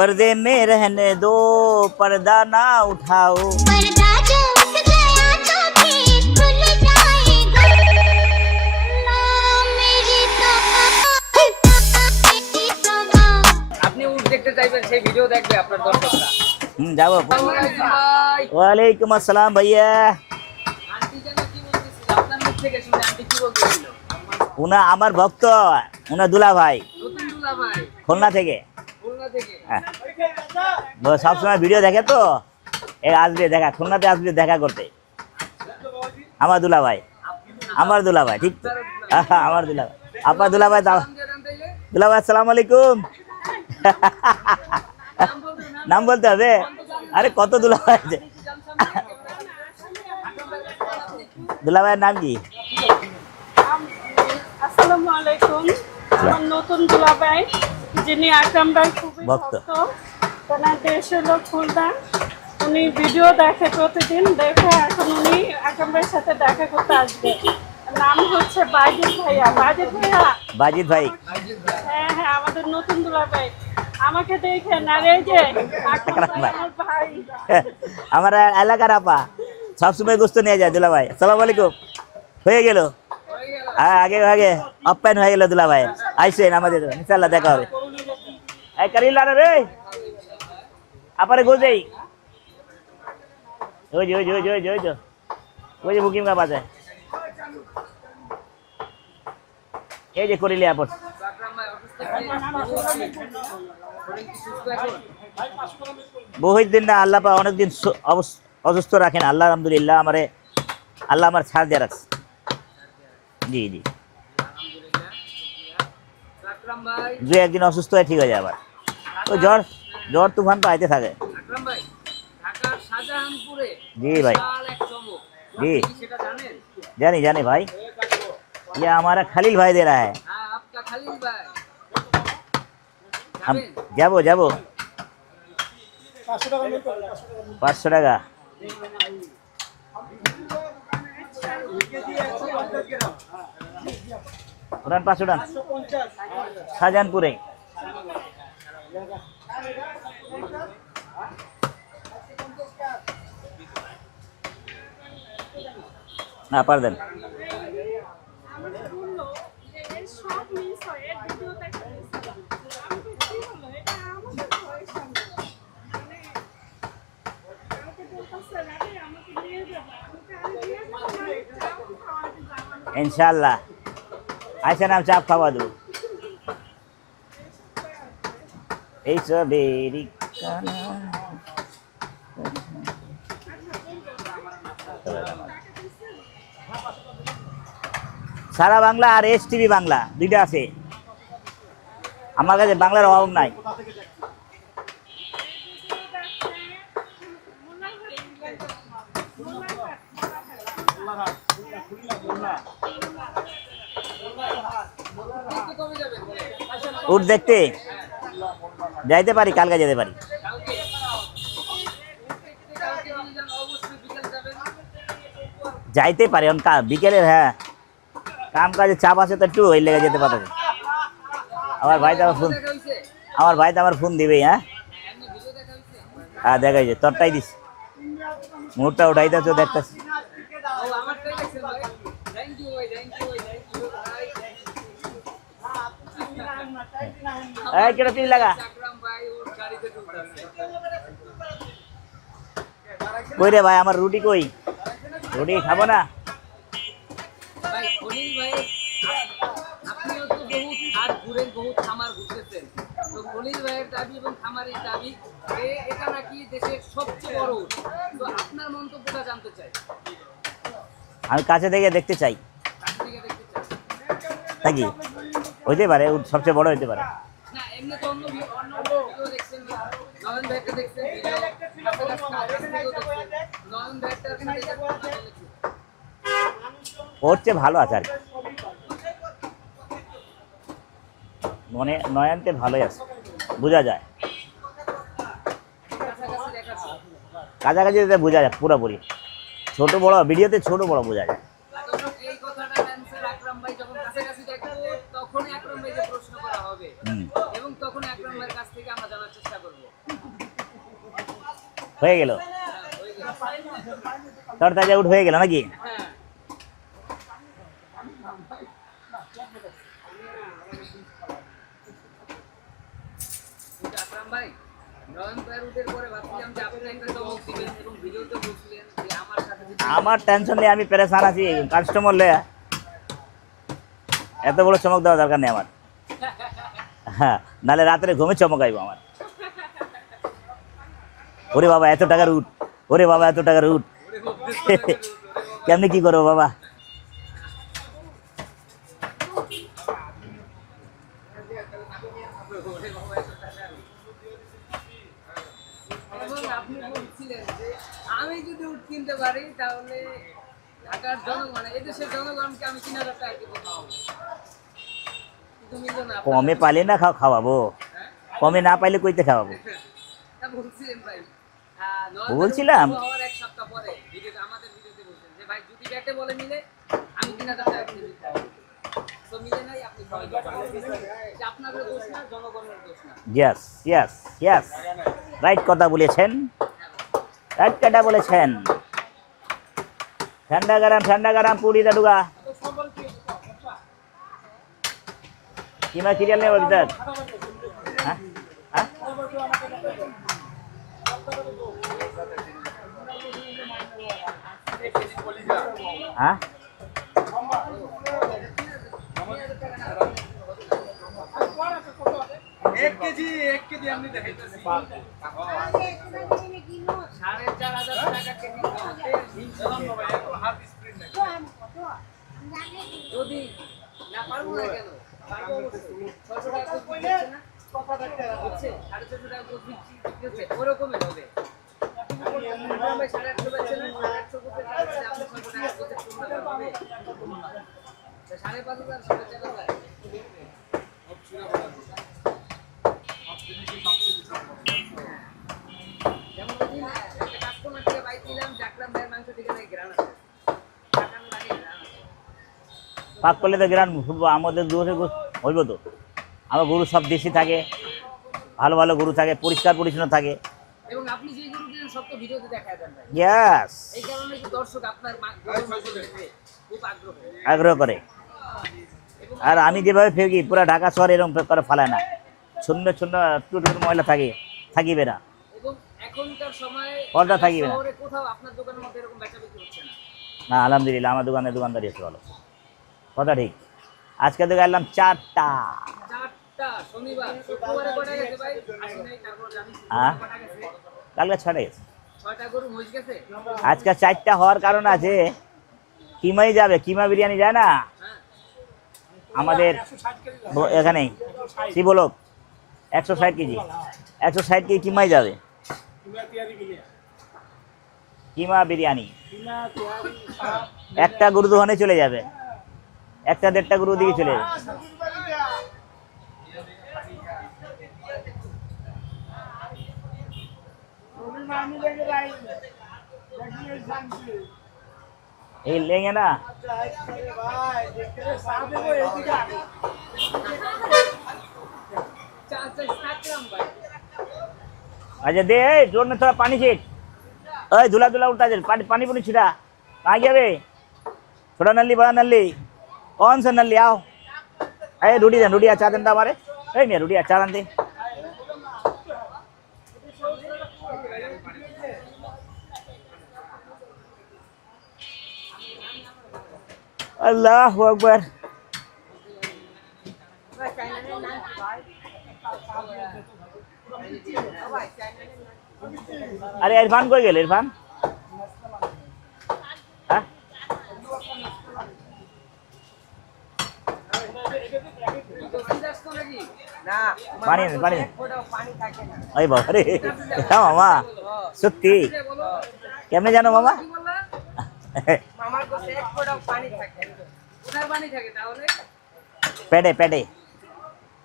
पर्दे में रहने दो, पर्दा ना उठाओ। पर्दा जो उठ गया तो फिर खुल जाएगा। मेरी तौबा। আপনি উট দেখতে চাইবেন, সেই ভিডিও দেখবে আপনার দর্শকরা। যাবো। ভাই ওয়ালাইকুম আসসালাম ভাইয়া। আন্টি যেন কি বলতেছিল আপনার মুখ থেকে শুনে, আন্টি কি বলতেছিল? উনা আমার ভক্ত, উনা দুলা ভাই, নতুন দুলা ভাই খুলনা থেকে। খুলনা থেকে। হ্যাঁ, সবসময় ভিডিও দেখে তো, এ আসবে দেখা, খুলনাতে আসবে দেখা করতে। আমার দুলা ভাই, আমার দুলা ভাই, ঠিক তো? আমার দুলা ভাই, আপনার দুলা ভাই। দুলা ভাই আসসালামু আলাইকুম। নাম বলতে হবে? আরে কত দুলা ভাই আছে। দুলা ভাইয়ের নাম কি? আসসালামু আলাইকুম। আমার নতুন দুলাভাই, যিনি আকরাম ভাই খুবই ভক্ত। ভক্ত, ওনার দেশ হলো খুলনা। উনি ভিডিও দেখে প্রতিদিন, দেখে এখন উনি আকরাম ভাইয়ের সাথে দেখা করতে আসবে। নাম হচ্ছে বাজিদ ভাইয়া। বাজিদ ভাইয়া, বাজিদ ভাই। হ্যাঁ হ্যাঁ, আমাদের নতুন দুলাভাই। আমাকে দেখেন, আর এই যে আকরাম ভাই আমার ভাই। আমার এলাকার আপা সবসময় গোস্ত নিয়ে যায় দুলা ভাই। আসসালামু আলাইকুম। হয়ে গেল, আগে আগে আপ্যায়ন হয়ে গেল দুলা ভাই। আইসেন আমাদের, ইনশাল্লাহ দেখা হবে। এই কারিলা রে আপারে গোজেই ওই যে ওই যে ওই যে ওই যে ওই যে ওই যে বুকিং কাপ আছে, এই যে করিলে আপর। আকরাম ভাই অসুস্থ এখন? বহুত দিন না, আল্লাহ পা অনেকদিন অসুস্থ রাখেন আল্লাহ, আলহামদুলিল্লাহ। আমারে আল্লাহ আমার ছাড় দিয়ে রাখছে। জি জি, আকরাম ভাই, দু একদিন অসুস্থ হয়ে ঠিক হয়ে যায় আবার। ওই জ্বর জ্বর তুফান তো আইতে থাকে। আকরাম ভাই, ঢাকার শাহজাহানপুরে জি ভাই। বিশাল এক চমক, जी আপনি কি সেটা জানেন? जानी जानी भाई, ये हमारा खलील भाई दे रहा है। হ্যাঁ, আপকা খালিল ভাই। हम যাবেন? जाबो जाबो 500 টাকা। उड़ान 500 उड़ान शाहजहानपुरे। না পারবেন। আমাকে বললো যে এর সব মিস হয়, এর ভিডিও দেখে miss হয়। আমি বলি, কি হলো? এটা আমাদের বয়স সামনে। মানে আমাকে বলতেছে, "রাবি, আমাকে নিয়ে যাবা?" আমি বলি, "আরে নিয়ে যাবো মানে চাও খাওয়াতে যাবো না।" इंशाल्लाह ऐसा नाम चाप खावा दो। এই সবেরি কানা। সারা বাংলা আর এস টিভি বাংলা দুইটা আছে আমার কাছে, বাংলার অভাব নাই। কবে যাবেন? উঠ দেখতে যাইতে পারি, কালকে যেতে পারি। কালকে? কালকে যদি যান অবশ্যই বিকেল যাবেন। যাইতে পারি এখন বিকেলের। হ্যাঁ, কাম কাজে চাপ আছে তো একটু, ওই লেগে যেতে পারবে। আমার ভাই তো আমার ফোন, দেখা হইছে? আমার ভাই তো আমার ফোন দিবেই। হ্যাঁ এমনি ভিডিও দেখা হইছে? হ্যাঁ দেখাইছে, তোরটাই দিস, মুহূর্তটা উঠাইতেছ দেখতেছি। ও আমারটাই দেখছেন ভাই। থ্যাংক ইউ ভাই, থ্যাংক ইউ ভাই, থ্যাংক ইউ ভাই, থ্যাংক ইউ। এই কেটে তিন লাগা আকরাম ভাই ওর গাড়িতে ঢুকতেছে। কই রে ভাই, আমার রুটি কই? রুটি খাবো না। ভাই খলিল ভাই, আপনিও তো বহুত হাট ঘুরেন, বহুত খামার ঘুরতেছেন। তো খলিল ভাইয়ের দাবি এবং খামারের দাবি এটা নাকি দেশের সবচেয়ে বড় উট। তো আপনার মন্তব্যটা জানতে চাই। আমি কাছে থেকে দেখতে চাই, কাছ থেকে দেখতে চাই। নাকি হইতে পারে সবচেয়ে বড় হইতে পারে। না, এমনি তো অন্য ভিডিও দেখছেন, নয়ন ভাইকে দেখছেন, ভিডিও কাছ থেকেও দেখছেন। নয়ন ভাইটার সাথে কথা বলেছি। ওর চেয়ে ভালো আছে আর কি, মনে নয়নতে ভালোই আছে, বোঝা যায়। কাছাকাছি দেখাচ্ছি। কাছাকাছি বোঝা যায় পুরোপুরি। ছোট বড় ভিডিওতে ছোট বড় বোঝা যায়। তখন এই কথাটা অ্যান্সার আকরাম ভাই যখন কাছাকাছি দেখবো, তখনই আকরাম ভাইকে প্রশ্ন করা হবে হুম। এবং তখন আকরাম ভাইয়ের কাছ থেকে আমরা জানার চেষ্টা করবো। হয়ে গেল, তরতাজা উঠ হয়ে গেল নাকি? হ্যাঁ কিন্তু আকরাম ভাই, নয়ন ভাইয়ের উঠের পরে ভাবছিলাম যে আপনি একটা চমক দিবেন এবং ভিডিওতে বলছিলেন যে আমার সাথে যদি আমার টেনশন নেই, আমি পেরেশান আছি কাস্টমার লয়ে, এত বড় চমক দেওয়া দরকার নেই আমার। হ্যাঁ, নাহলে রাত্রে ঘুমে চমক আইব আমার। ওরে বাবা এত টাকার উঠ, ওরে বাবা এত টাকার উঠ, কেমনি কি করবো বাবা? এবং আপনি বলছিলেন যে আমি যদি উট কিনতে পারি তাহলে ঢাকার জনগণ, এদেশের জনগণকে আমি 3,000 টাকা দিব খাওয়াবো। কিন্তু মিলল না আপনার। কমে পাইলে না খাওয়াবো, কমে না পাইলে কইতে খাওয়াবো? তা বলছিলেন ভাই, বলছিলাম। হওয়ার এক সপ্তাহ পরে ভিডিওতে, আমাদের ভিডিওতে বলছেন যে ভাই যদি ব্যাটে বলে মিলে আমি 3,000 টাকা কিনে দিতে পারবো। তো মিলে নাই, আপনি যে আপনাদের দোষ না, জনগণের দোষ না। ইয়েস ইয়েস ইয়েস, রাইট কথা বলেছেন, রাইট কথা বলেছেন। ঠান্ডা গরম পুরি দাদুগা কিমা সিরিয়াল নেই বলতে? হ্যাঁ হ্যাঁ, হ্যাঁ एक केजी हमने देखाइতেছি 4,500 টাকা কেজি খাওয়াতে हाथ स्प्रिंट नहीं যদি না পারবো না কেন, পারবো অবশ্যই। 600 টাকা করে দিচ্ছে না, হচ্ছে 650 টাকা করে বিক্রি হচ্ছে, ওরকমই হবে। ভাই 850 পাচ্ছে না, 850 করতে চাইছে, আপনি 600 টাকা করতে শুনতে হবে। 5,500 সাড়ে 4,000 যেমন ওইদিন একটা কাস্টমার থেকে বাইক নিলাম, জাকরাম ভাইয়ের মাংস থেকে নাকি গ্রান আছে, টাকানো লাগে গ্রান আছে। পাক করলে তো গ্রান ফুটবো, আমাদের দূরে হইব তো। আমার গরু সব দেশি থাকে, ভালো ভালো গরু থাকে, পরিষ্কার পরিচ্ছন্ন থাকে। এবং আপনি যে গরু কিনেন সব তো ভিডিওতে দেখা দেন ভাই, ইয়েস, এই কারণে কি দর্শক আপনার গরুর মাংস দেখতে খুব আগ্রহ। আগ্রহ করে। আর আমি যেভাবে ফেকি পুরো ঢাকা শহরে এরকম করে ফালায় না, শূন্য শূন্য টুটুর ময়লা থাকিবে না। এবং এখনকার সময়ে পর্দা থাকিবে না। শহরে কোথাও আপনার দোকানের মধ্যে এরকম বেচা বিক্রি হচ্ছে না। না আলহামদুলিল্লাহ, আমার দোকানদারি আছে ভালো, কথা ঠিক। আজকে তো গেলাম 4টা। 4টা শনিবার, শুক্রবারে কটা গেছে ভাই? আসি নাই, তারপর জানি হ্যাঁ? কটা গেছে? কালকে 6টা গেছে, 6টা গরু মহিষ গেছে। আজকে 4টা হওয়ার কারণ আছে, কিমাই যাবে, কিমা বিরিয়ানি যায় না হ্যাঁ, আমাদের এখানেই শিবলোক, 160 কেজি, 160 কেজি কিমাই যাবে, কিমা বিরিয়ানি। একটা গরু দোকানে চলে যাবে, 1-1.5টা গরু দিকে চলে যাবে। এই লেগে না সাকরাম ভাই अच्छा दे जोर में थोड़ा पानी छीट, अरे धुला धुला उड़ता चल, पानी पुनी छिटा। कहाँ गया बे? छोटा नल्ली बड़ा नल्ली, कौन सा नल्ली? आओ, अरे रूढ़ी अच्छा देता हमारे, अरे नहीं रूढ़ी अच्छा आनते। अल्लाह अकबर। अरे इरफान कोई गेल? इरफान हाँ? पानी अरे बाबा रे, क्या मामा सत्य केमने जानो मामा? মামার কাছে এক ফোঁটাও পানি থাকে না। কোথায় পানি থাকে তাহলে? पेटे पेटे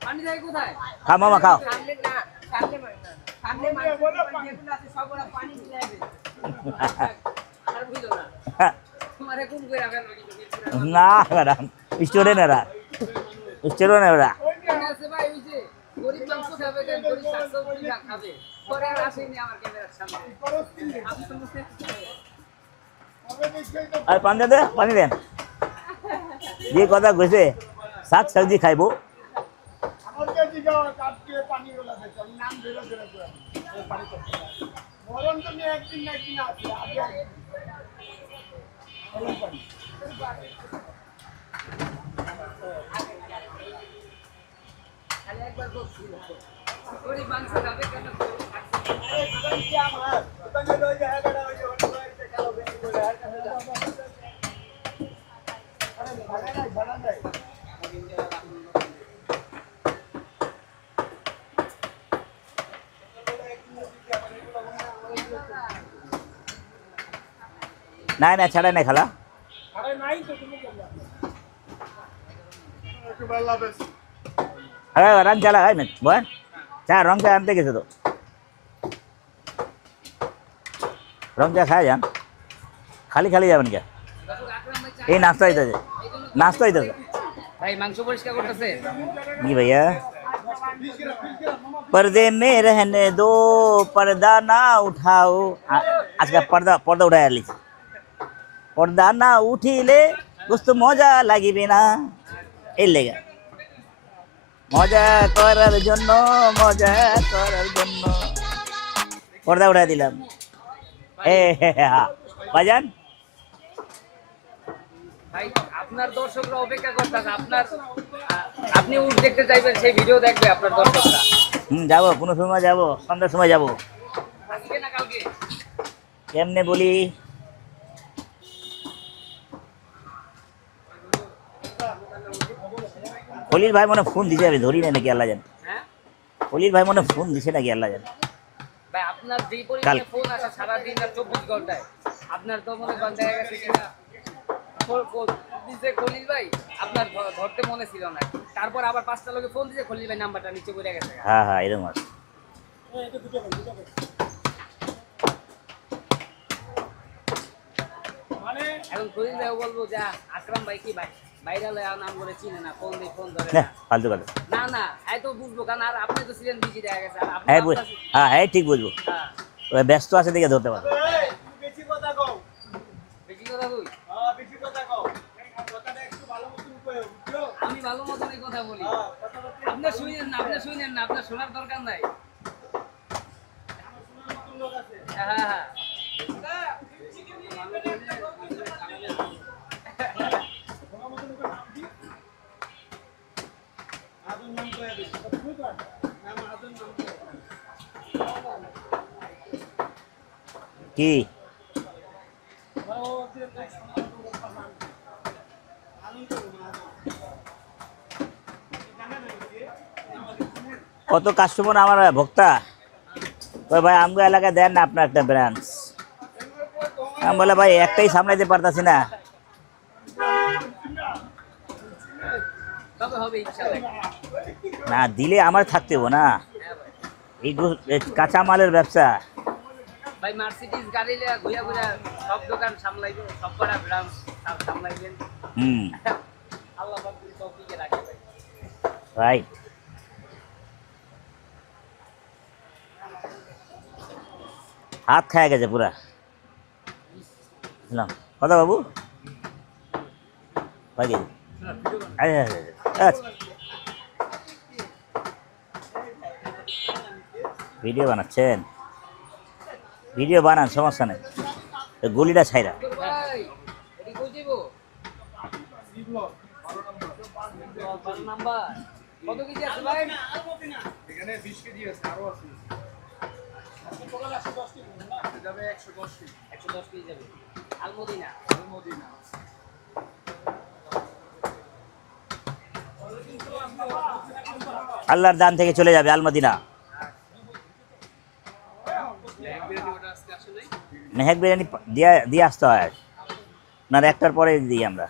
পানি থাকে কোথায়? खाओ मामा खाओ। সামনে না, সামনে মানে না। সামনে মানে যেগুলো আছে সবগুলো পানি দিয়ে যাবে। আর বুঝো না। তোমারে কোন কইরা ফেলবো কিন্তু ना मैडम स्टूडेंट है स्टूडेंट है আছে ভাই, ওই যে গরিব মাংস খাবে, গরিব শাকসবজি খাবে। পরে আর আসেনি আমার ক্যামেরার সামনে। আপনি তো বুঝতে আর পানি দেন দে, পানি দেন। যে কথা কইছে শাক সবজি খাইবো। আমাকে দিগা কাটকে পানি গুলা দিতে আমি নাম ধরে ধরে পানি করতে মরণ তো নিয়ে একদিন না একদিন আছে আগে গরম পানি খালি একবার বলছি গরিব মানুষ যাবে কেন কি আমার দোকানে লই যায় গাড়া ওই যে খেলো বেশি করে আর কাছে যা আরে ভাড়া নাই নাই না ছাড়াই নাই খালা। আরে নাই তো তুমি বললা একটু ভালো বেশ আরে রং চালা হয় না বল। চা রং চা আনতে গেছে তো। রং চা খায় যান, খালি খালি যাবেন কে? এই নাস্তা হইতেছে, নাস্তা হইতেছে। ভাই মাংস পরিষ্কার করতেছে जी भैया पर्दे में रहने दो पर्दा ना उठाओ। आज का पर्दा पर्दा उठाया ली पर्दा ना उठिले कुछ मजा লাগিবে না এই লেগে মজা করার জন্য মজা করার জন্য पर्दा উঠাই দিলাম। এ বাজান ভাই আপনার দর্শকরা অপেক্ষা করতেছে আপনার আপনি উঠ দেখতে চাইবেন সেই ভিডিও দেখবে আপনার দর্শকরা যাবো কোনো সময় যাবো, সন্ধ্যার সময় যাবো। আজকে না কালকে কেমনে বলি খলিল ভাই মনে ফোন দিছে, আমি ধরি না নাকি আল্লাহ জানে। হ্যাঁ খলিল ভাই মনে ফোন দিছে নাকি আল্লাহ জানে। ভাই আপনার যে পরিমাণে ফোন আসে সারা দিন আর 24 ঘন্টায় আপনার তো মনে করেন দেখা গেছে কিনা দিছে খলিল ভাই আপনার ধরতে মনে ছিল না তারপর আবার 5টা লোকে ফোন দিছে খলিল ভাই নাম্বারটা নিচে পড়ে গেছে হ্যাঁ হ্যাঁ এরকম আছে। এখন খলিল ভাইও বলবো যে আকরাম ভাই কি ভাই ভাইরাল নাম করে চিনে না ফোন দিয়ে ফোন ধরে না না ফালতু কথা। না না এই তো বুঝবো কারণ আর আপনি তো ছিলেন বিজি দেখা গেছে আর আপনি হ্যাঁ আপনার- হ্যাঁ হ্যাঁ ঠিক বুঝবো। হ্যাঁ ওই ব্যস্ত আছে দেখে ধরতে পারবো। এই বেশি কথা কও বেশি কথা কই বেশি কথা কও কথাটা একটু ভালো মতন কও বুঝছো আমি ভালো মতনই কথা বলি আপনি শুনেন না আপনার শোনার দরকার নাই হ্যাঁ হ্যাঁ আদন নাম কয়া দিছি বুঝছো নাম আদন নাম কি কত কাস্টমার আমার ভোক্তা ওই ভাই আমগো এলাকায় দেন না আপনার একটা ব্রাঞ্চ। আমি বলে ভাই একটাই সামলাইতে পারতাছি না। তবে হবে ইনশাআল্লাহ না দিলে আমার থাকতে হবো না, হ্যাঁ ভাই এই কাঁচা মালের ব্যবসা। ভাই মার্সিডিজ গাড়ি লিয়া ঘুরা ঘুরা সব দোকান সামলাইবেন সব কটা ব্রাঞ্চ সামলাইবেন হুম আল্লাহ পাক যদি তৌফিকে রাখে ভাই রাইট। হাত খায় গেছে পুরা। বুঝলাম কথা বাবু ভাই আচ্ছা ভিডিও বানাচ্ছেন, ভিডিও বানান সমস্যা নেই, গলিটা ছাইরা। ভাই এটি কই যাবো নাম্বার কত কেজি আছে ভাই এখানে 20 কেজি আছে আরো আছে টোটাল 110 কেজি না যাবে 110 কেজি 110 কেজি যাবে আলমদিনা মদিনা আল্লাহর দান থেকে চলে যাবে আলমদিনা। মেহেক বিরিয়ানি দিয়ে আসতে হয় না, একটার পরে দিই আমরা।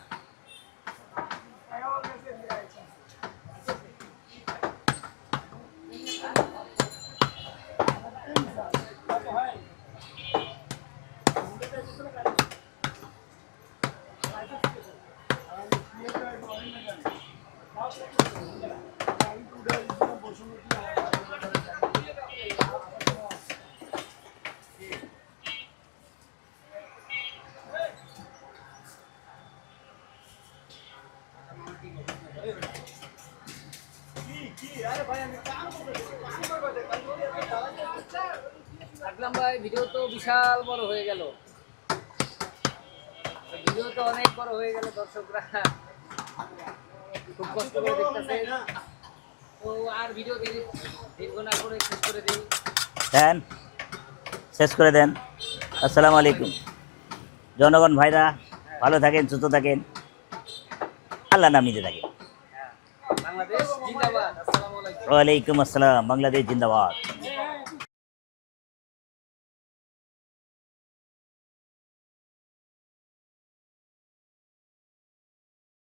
ভাই ভিডিও তো বিশাল বড় হয়ে গেল, ভিডিও তো অনেক বড় হয়ে গেল, দর্শকরা খুব কষ্ট করে দেখতেছে। তো আর ভিডিও দীর্ঘ না করে শেষ করে দিই। দেন, শেষ করে দেন। আসসালামু আলাইকুম জনগণ ভাইরা, ভালো থাকেন, সুস্থ থাকেন, আল্লাহ নাম নিতে থাকেন। বাংলাদেশ জিন্দাবাদ। আসসালামু আলাইকুম। ওয়ালাইকুম আসসালাম, বাংলাদেশ জিন্দাবাদ। হ্যাঁ